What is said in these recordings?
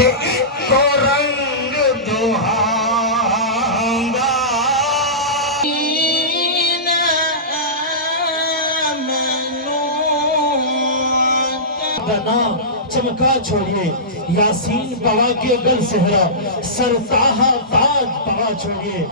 کو رنگ دہانگا نام چمکا چھوڑیے یاسین پوا کے گل صحرا سر تاہا تاج پوا چھوڑیے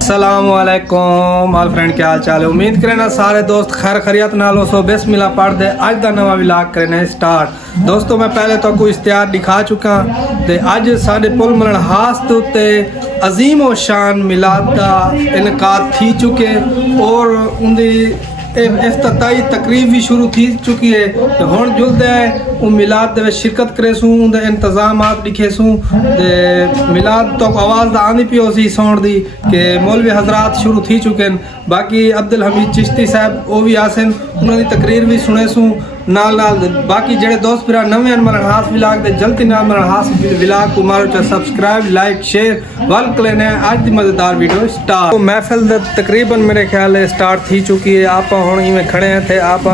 السلام علیکم آل فرینڈ کیا حال چال ہے امید کرنا سارے دوست خیر خیریت نال ہو سو بسم اللہ پڑھ دے اج دا نواں ولاگ کرنا سٹارٹ دوستو میں پہلے تو کوئی اشتہار دکھا چکا تے اج ساڈے پل ملن ہاس تے اُتے عظیم و شان میلاد دا انعقاد تھی چکے اور ان دی افتتاحی تقریب بھی شروع تھی چکی ہے ہن جلدے وہ میلاد دے شرکت کرے سوں ان دے انتظامات لکھے سوں تے میلاد تو آواز دا آندی پی ہو سی ساؤنڈ دی کہ مولوی حضرات شروع تھی چکے ہیں باقی عبدالحمید چشتی صاحب وہ بھی آسن انہوں دی تقریر بھی سنے سوں نال باقی جڑے دوست پھرا نویں ملن ہاس ولاگ دے جلدی نال ملن ہاس ولاگ کو مارو چا سبسکرائب لائک شیئر ول کلینے آج دی مزیدار ویڈیو سٹارٹ محفل دے تقریباً میرے خیال ہے سٹارٹ تھی چکی ہے آپ ہن ایویں کھڑے ہیں تے آپ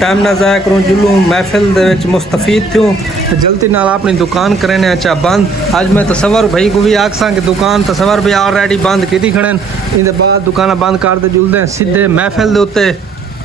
ٹائم نہ ضائع کروں جلوں محفل دے وچ مستفید تھیوں جلدی نال اپنی دکان کرنے اچھا بند اج میں تصور بھائی کو بھی آکساں کہ دکان تصور بھی آلریڈی بند کیتی کھڑے ان دے بعد دکاناں بند کر دے جلدے سیدھے محفل دے اوتے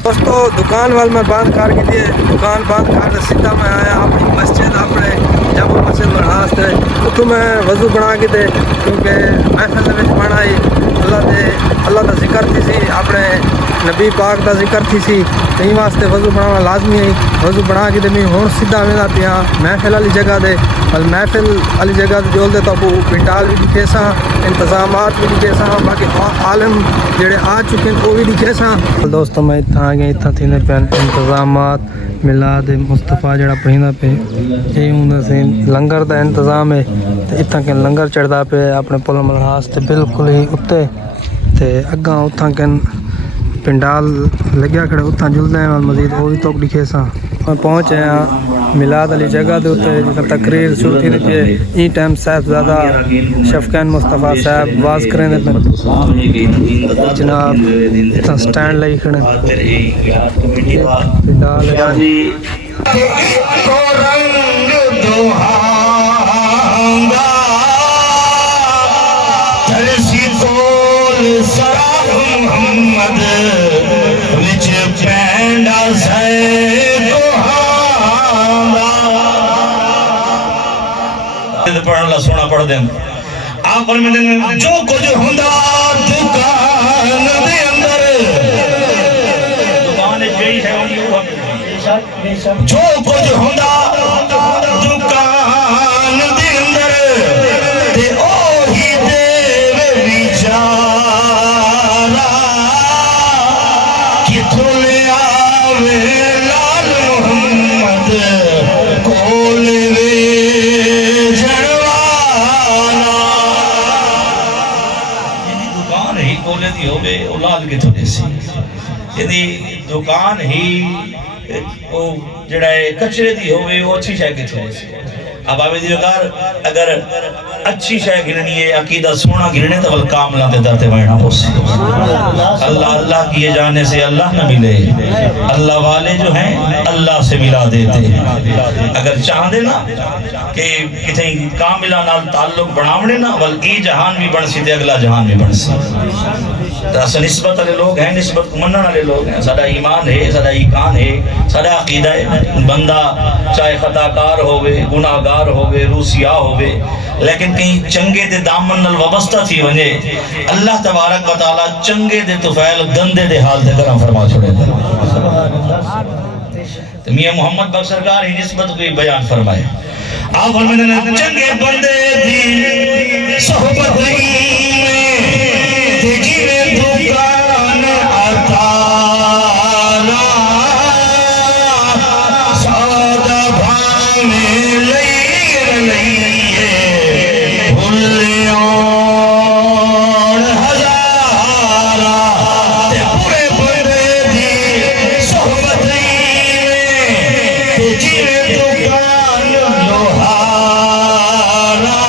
دوستو دکان وال میں بند کر کے دیے دکان بند کر کے سیدھا میں آیا اپنی مسجد اپنے جامع مسجد مرحاس تے اتوں میں وضو بنا کے دے کیونکہ محفل دے وچ بنائی اللہ دا ذکر تھی سی اپنے نبی پاک دا ذکر تھی سی کہیں واسطے وضو بنانا لازمی ہے وضو بنا کے دے میں ہوں سیدھا ویلا پیا محفل والی جگہ دے محفل والی جگہ دے جول دے تو پنڈال بھی دکھے ساں انتظامات بھی دکھے ساں باقی عالم جڑے آ چکے ہیں وہ بھی دکھے ساں دوستو میں اتنا آگے اتنا تھی پین انتظامات میلاد مصطفیٰ جڑا پڑھینا پہ یہ ہوں سے لنگر دا انتظام ہے اتنا کہ لنگر چڑھدا پہ اپنے پل ملحاس تے بالکل ہی اتنے تے اگاں اتنا کہ پنڈال لگیا کھڑے اتنا جلدے ہیں مزید وہ بھی توک دکھے ساں میں پہنچے ہیں میلاد علی جگہ دے ہوتے جہاں تقریر شروع تھی پہ ای ٹائم صاحب زیادہ شفقین مصطفیٰ صاحب واز کریں دے جناب اتنا سٹینڈ لئی کھڑے پنڈال کو رنگ دہانگا ترسی کول سراب محمد وچ پینڈا سے دہانگا پڑھن اللہ سونا پڑھ دیں آپ فرمائیں جو کچھ ہوندا دکان دے اندر دکان جئی ہے جو کچھ ہوندا دکان دے اندر تے اوہی دے بیچارا کتھوں لے آوے لال محمد کول وے جڑوانا یعنی دکان ہی کولے دی ہوئے اولاد کے تھوڑے سی یعنی دکان ہی جڑا ہے کچرے دی ہوئے وہ اچھی شاہ کے تھوڑے سی اب آوے دیوگار اگر اچھی شاہ گرنی ہے عقیدہ سونا گرنے تو کام لاتے داتے وائنا ہو سی اللہ کیے جانے سے اللہ نہ ملے اللہ والے جو ہیں اللہ سے ملا دیتے اگر چاہ دے نا کہ کتیں کاملہ نال تعلق بڑھاونے نا ای جہان بھی بڑھ سی دے اگلا جہان بھی بڑھ سی اصلا نسبت والے لوگ ہیں نسبت کو منن والے لوگ ہیں سادہ ایمان ہے سادہ ایقان ہے سادہ عقیدہ ہے بندہ چاہے خطاکار ہوئے گناہگار ہوئے روسیاہ ہوئے لیکن کہیں چنگے دے دامن نل وابستہ تھی ونجے اللہ تبارک و تعالی چنگے دے طفیل گندے دے حال دے کرم فرما چھوڑے دے میاں محمد بخش سرکار ہی نسبت کو بیان فرمائے آپ فرمائے چنگے بندے دی صحبت نہیں دکان اتارا سادہ بھانے لئیے بھلیان ہزارا تے پورے بندے دی صحبت نہیں جیوے دکان لوہارا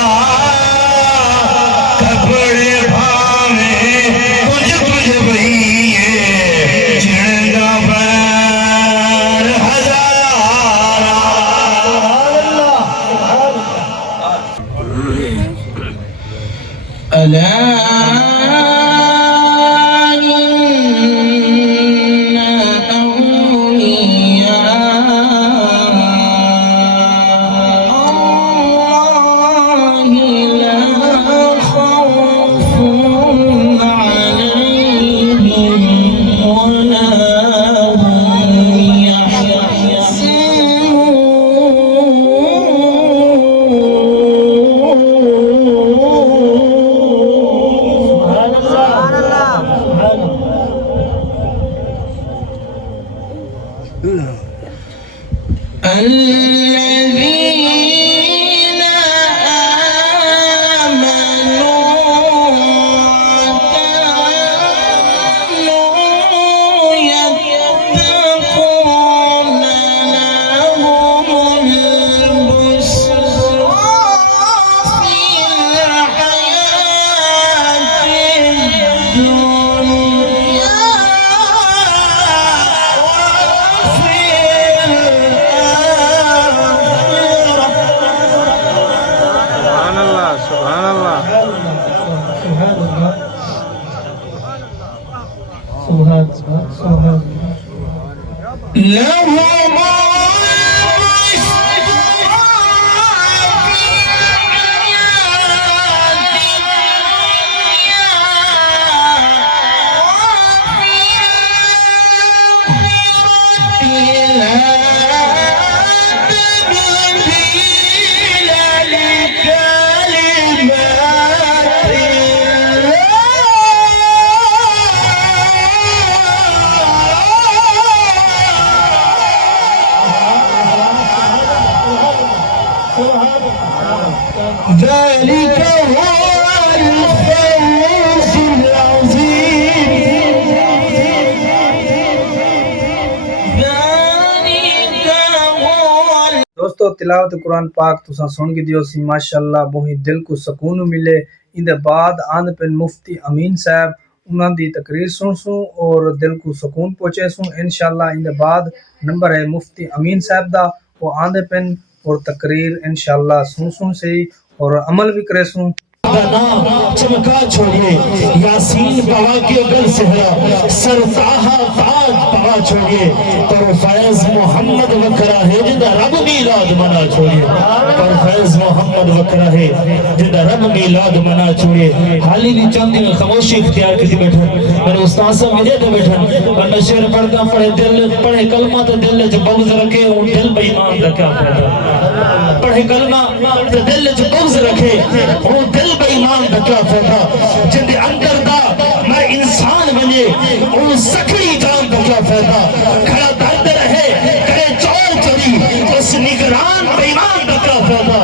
کپڑے بھانے کچھ الذين آمنوا وكانوا يتقون لهم البشرى في الحياة الدنيا وفي سبحان الله سبحان الله لهم ذلك هو الفوز العظيم ذلك هو دوستو تلاوت قرآن پاک تساں سن کے دیو سی ماشاءاللہ بہت دل کو سکون ملے. ان دے بعد آند پن مفتی امین صاحب انہاں دی تقریر سن سوں اور دل کو سکون پہنچے سوں. انشاءاللہ ان دے بعد نمبر ہے مفتی امین صاحب دا وہ آندے پن اور تقریر انشاءاللہ سن سے اور عمل بھی کرے سوں. نام چمکا چھوڑیے یاسین پوا کے گل سہرا سرتاہا تاج پوا چھوڑیے پر فیض محمد وکرا ہے جدہ رب میلاد منا چھوڑیے پر فیض محمد وکرا ہے جدہ رب میلاد منا چھوڑیے. حالی بھی چند دن خاموشی اختیار کی بیٹھا میرے استاد صاحب مجھے تو بیٹھا ورنہ شعر پڑھتا پڑھے دل پڑھے کلمہ تو دل جو بغض رکھے وہ دل بے ایمان کا کیا فائدہ. پڑھے کلمہ تو دل جو بغض رکھے وہ دل بے ایمان کا کیا فائدہ. جن دے اندر دا میں انسان بنے وہ سکڑی جان کا کیا فائدہ. کھڑا درد رہے کرے چور چوری اس نگران بے ایمان کا کیا فائدہ.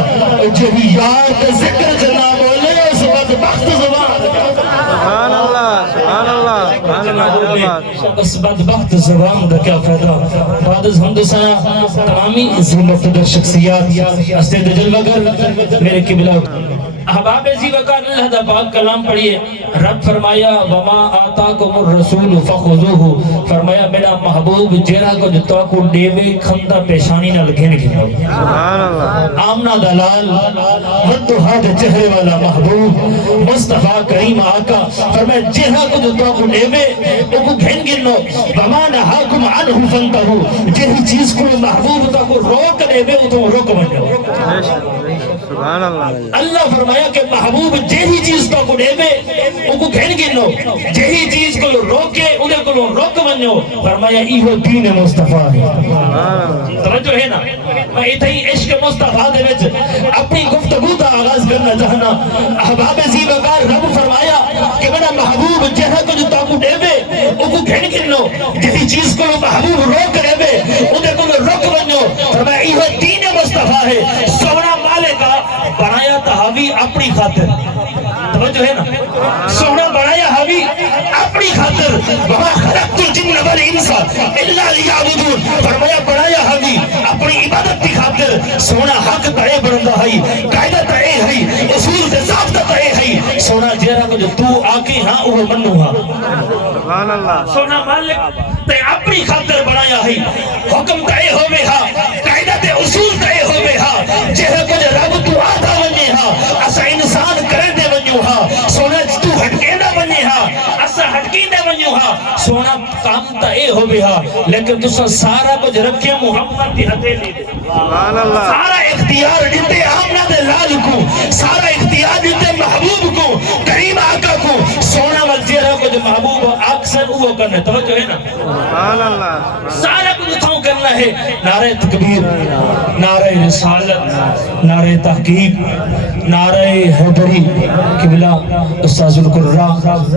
جبھی یاد ذکر جناب بولے اس بدبخت زبان سبحان اللہ سبحان اللہ سبحان اللہ. اس بدبخت زبان کا کیا فائدہ. بعد از حمد ثنا تمامی عظمت در شخصیات اسد جلوہ گر میرے قبلہ احباب عزیز وقار اللہ دا پاک کلام پڑھئے. رب فرمایا وما آتاکم الرسول فخذوہ فرمایا میرا محبوب جیرا کو جو تو کو ڈیوے کھندہ پیشانی نہ لگھین گیا. سبحان اللہ. آمنہ دلال ودہاد چہرے والا محبوب مصطفیٰ کریم آقا فرمایا جیرا کو جو تو کو ڈیوے وہ کو گھن گنو وما نہاکم عنہ فانتہو جہی چیز کو محبوب تا کو روک ڈیوے وہ تو روک بن جاؤ. سبحان اللہ. اللہ فرمایا کہ محبوب جہی چیز تو کو دے میں ان کو گھن گنو جہی چیز کو روکے انہیں کو روک منو. فرمایا ایہو دین مصطفیٰ ہے. توجہ ہے نا. میں اتھائی عشق مصطفیٰ دے وچ اپنی گفتگو دا آغاز کرنا چاہنا. احباب عزیز وقار رب فرمایا کہ میرا محبوب جہاں کو جو تو کو دے میں ان کو گھن گنو جہی چیز کو محبوب روک دے میں انہیں کو روک منو. فرمایا ایہو دین مصطفیٰ ہے. سونا مالک بنایا تحاوی اپنی خاطر. توجہ ہے نا. سونا بنایا حاوی اپنی خاطر. وما خلقت الجن والانس الا لیعبدون فرمایا بنایا حاوی اپنی عبادت کی خاطر. سونا حق تائے بندا ہے قاعدہ تائے ہے اصول دے ضابطہ تائے ہے. سونا جیرا کو جو تو آکے ہاں وہ منو ہاں. سبحان اللہ. سونا مالک تے اپنی خاطر بنایا ہے. حکم تائے ہوئے ہاں قاعدہ تے اصول تائے ہوئے ہاں. جہاں کو جو رب تو آدھا بنے ہاں اسا انسان کرے دے بنیو ہاں. سونا تو ہٹکے نہ بنے ہاں اسا ہٹکی نہ بنیو ہاں. سونا کام تا اے ہوئے ہاں لیکن تسا سارا کچھ رکھے محمد دی ہتھیلی دے. سبحان اللہ. سارا اختیار دیتے آمنہ دے لال کو سارا اختیار دیتے محبوب کو کریم آقا کو. سونا والجیرہ کو جو محبوب اکثر وہ کرنے. توجہ ہے نا. سبحان اللہ. سارا کچھ تھاؤں کرنے کرنا ہے نعرہ تکبیر، نعرہ رسالت، نعرہ تحقیق، نعرہ حیدری قبلہ استاذ القرہ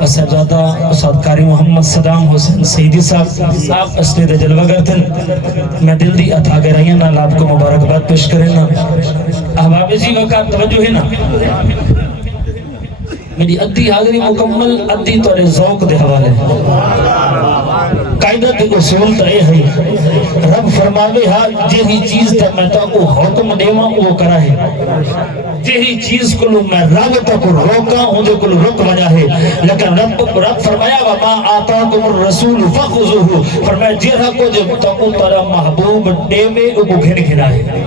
اساتذہ استاد قاری محمد صدام حسین سیدی صاحب آپ اسلحے جلوہ گردن میں دل دی عطا گرائیاں نال آپ کو مبارکباد پیش کریں نا احباب جی وقت توجہ ہے نا میری ادھی حاضری مکمل ادھی تورے ذوق دے حوالے قاعدہ تے اصول تے ہے رب فرماوے ہا جہی چیز تے میں تو کو حکم دیواں او کرا ہے جہی چیز کو میں رب تک روکا ہوں جو کو رک وجہ ہے لیکن رب فرمایا وما آتاکم الرسول فخذوه فرمایا جہا کو جو تک ترا محبوب دیوے او کو گھن گھنا ہے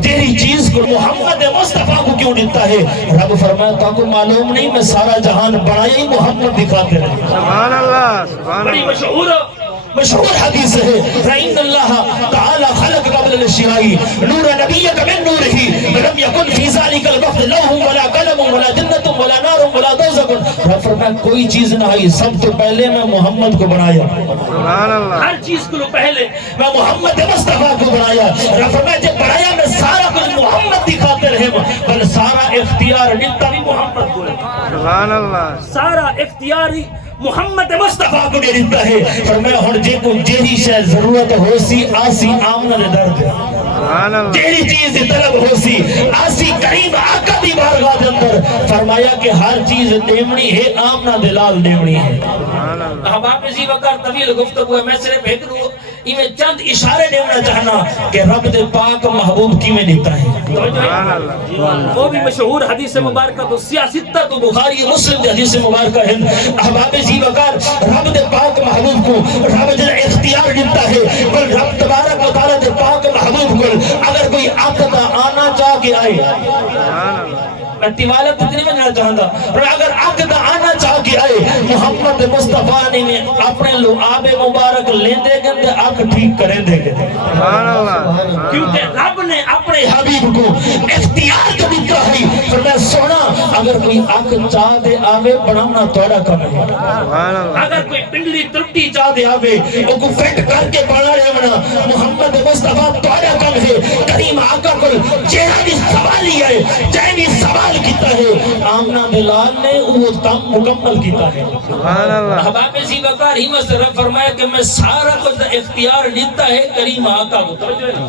جہی چیز کو محمد مصطفیٰ کو کیوں دیتا ہے رب فرمایا تو کو معلوم نہیں میں سارا جہان بنایا ہی محمد دکھاتے ہیں سبحان اللہ سبحان بڑی اللہ مشہور حدیث ہے فإن الله تعالى خلق قبل الاشتراء نور نبيك من نوره ولم يكن في ذلك الوقت لوح ولا قلم ولا جنة ولا نار ولا دوزخ رب فرمایا کوئی چیز نہ ہے سب تو پہلے میں محمد کو بنایا سبحان اللہ ہر چیز کو پہلے میں محمد مصطفیٰ کو بنایا رب فرمایا جب بنایا میں سارا کچھ محمد دکھاتے رہے بل سارا اختیار دیتا بھی محمد کو سبحان اللہ سارا اختیاری محمد مصطفیٰ کو دے دیتا ہے فرمایا ہن جے کو جیہی شے ضرورت ہو سی آسی آمنہ دے درد سبحان اللہ جیہی چیز طلب ہو سی آسی کریم آقا دی بارگاہ دے اندر فرمایا کہ ہر چیز دیونی ہے آمنہ دلال دیونی ہے سبحان اللہ احباب جی وقت طویل گفتگو ہے میں صرف ایک میں چند اشارے دینا چاہنا کہ رب دے پاک محبوب کی میں دیتا ہے سبحان اللہ وہ بھی مشہور حدیث مبارکہ تو سیاستہ تو بخاری مسلم دے حدیث مبارکہ ہے احباب جی وقت رب دے پاک محبوب کو رب دے اختیار دیتا ہے بل رب تبارک و تعالی دے پاک محبوب کو اگر کوئی عقدہ آنا چاہ کے آئے سبحان اللہ میں تیوالت نہیں بننا چاہتا اور اگر عقد آنا چاہ کے آئے محمد مصطفیٰ نے اپنے لعاب مبارک لیندے گے عقد ٹھیک کریں دے گے سبحان اللہ کیونکہ رب نے اپنے حبیب کو اختیار تو دیتا ہے فرمایا سونا اگر کوئی عقد چاہ دے آوے بڑھانا توڑا کم ہے سبحان اللہ اگر کوئی پنڈلی ترٹی چاہ دے آوے وہ کو فٹ کر کے بڑھا رہے منا محمد مصطفیٰ توڑا کم ہے کریم آقا کو چہرہ بھی سوالی ہے چہرہ بھی سوال کیتا ہے آمنہ دلال نے وہ تم مکمل کیتا ہے سبحان اللہ احباب سی وقار ہی مصرف فرمایا کہ میں سارا کچھ اختیار دیتا ہے کریم آقا کو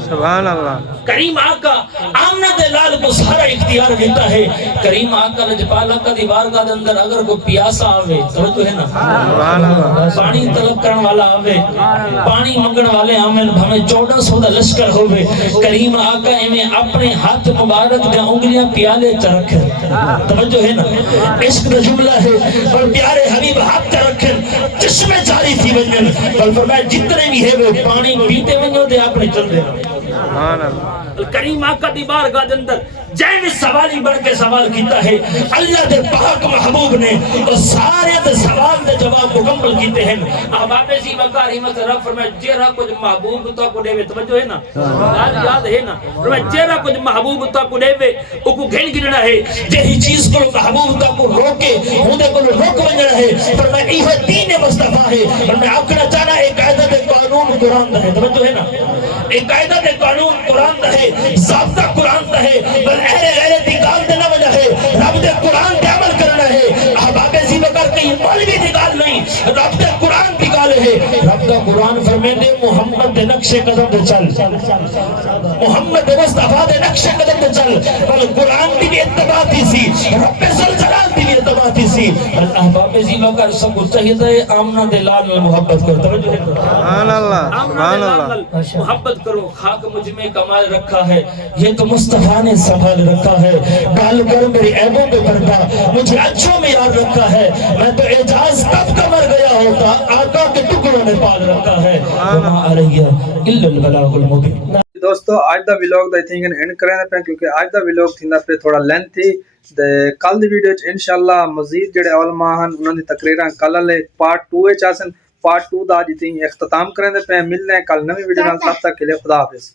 سبحان اللہ کریم آقا آمنہ دلال کو سارا اختیار دیتا ہے کریم آقا رجپالا کا دیوار کا اندر اگر کوئی پیاسا آوے توجہ ہے نا سبحان اللہ پانی طلب کرن والا آوے پانی منگن والے آمن ہمیں 1400 دا لشکر ہوئے کریم آقا ہمیں اپنے ہاتھ مبارک دے انگلیاں پیالے چرکھے توجہ ہے نا عشق دا جملہ ہے اور پیارے حبیب ہاتھ چرکھے چشمے جاری تھی ونجن بل فرمایا جتنے بھی ہے وہ پانی پیتے ونجو دے آپ نے چل دے سبحان اللہ کریم آقا دی بارگاہ دے اندر جائے سوالی بڑھ کے سوال کیتا ہے اللہ دے پاک محبوب نے اور سارے دے سوال دے جواب مکمل کیتے ہیں احباب جی وقار حمد رب فرمائے جیرا کچھ محبوب تو کو دے توجہ ہے نا یاد ہے نا فرمائے جیرا کچھ محبوب تو کو دے او کو گھن گننا ہے جہی چیز کو محبوب تو کو روکے ہوندے کو روک ونجنا ہے فرمائے یہ دین مصطفیٰ ہے فرمائے آکھنا چاہنا ایک قاعدہ دے قانون قرآن دا ہے توجہ ہے نا ایک قاعدہ دے قانون قرآن دا ہے ضابطہ قرآن دا ہے بل اہل غیرت نکال دینا وجہ ہے رب دے قرآن پہ عمل کرنا ہے احباب ذی بکر کہیں مولوی نکال نہیں رب دے قرآن نکالے ہے رب دا قرآن فرمائے دے محمد دے نقش قدم دے چل محمد مصطفیٰ دے نقش قدم دے چل بل قرآن دی بھی اتباع تھی سی رب ذوالجلال دی بھی اتباع تھی سی احباب ذی بکر سب کو چاہیے آمنہ دلال میں محبت کرو توجہ ہے سبحان اللہ سبحان اللہ محبت کرو خاک مجھ میں کمال رکھا ہے یہ تو مصطفیٰ نے سنبھال رکھا ہے ڈال کر میری عیبوں پہ پردہ مجھے اچھوں میں یاد رکھا ہے میں تو اعجاز کب کا مر گیا ہوتا آقا کے ٹکڑوں نے پال رکھا ہے وما علیہ الا البلاغ المبین دوستو آج دا ویلوگ دا تھنگن اینڈ کرنے پہ کیونکہ آج دا ویلوگ تھیندا پہ تھوڑا لینتھ تھی تے کل دی ویڈیو چ انشاءاللہ مزید جڑے علماء ہن انہاں دی تقریراں کل لے پارٹ 2 وچ آسن پارٹ 2 دا اج تھی اختتام کرنے پہ ملنے کل نویں ویڈیو نال تب تک کے لیے خدا حافظ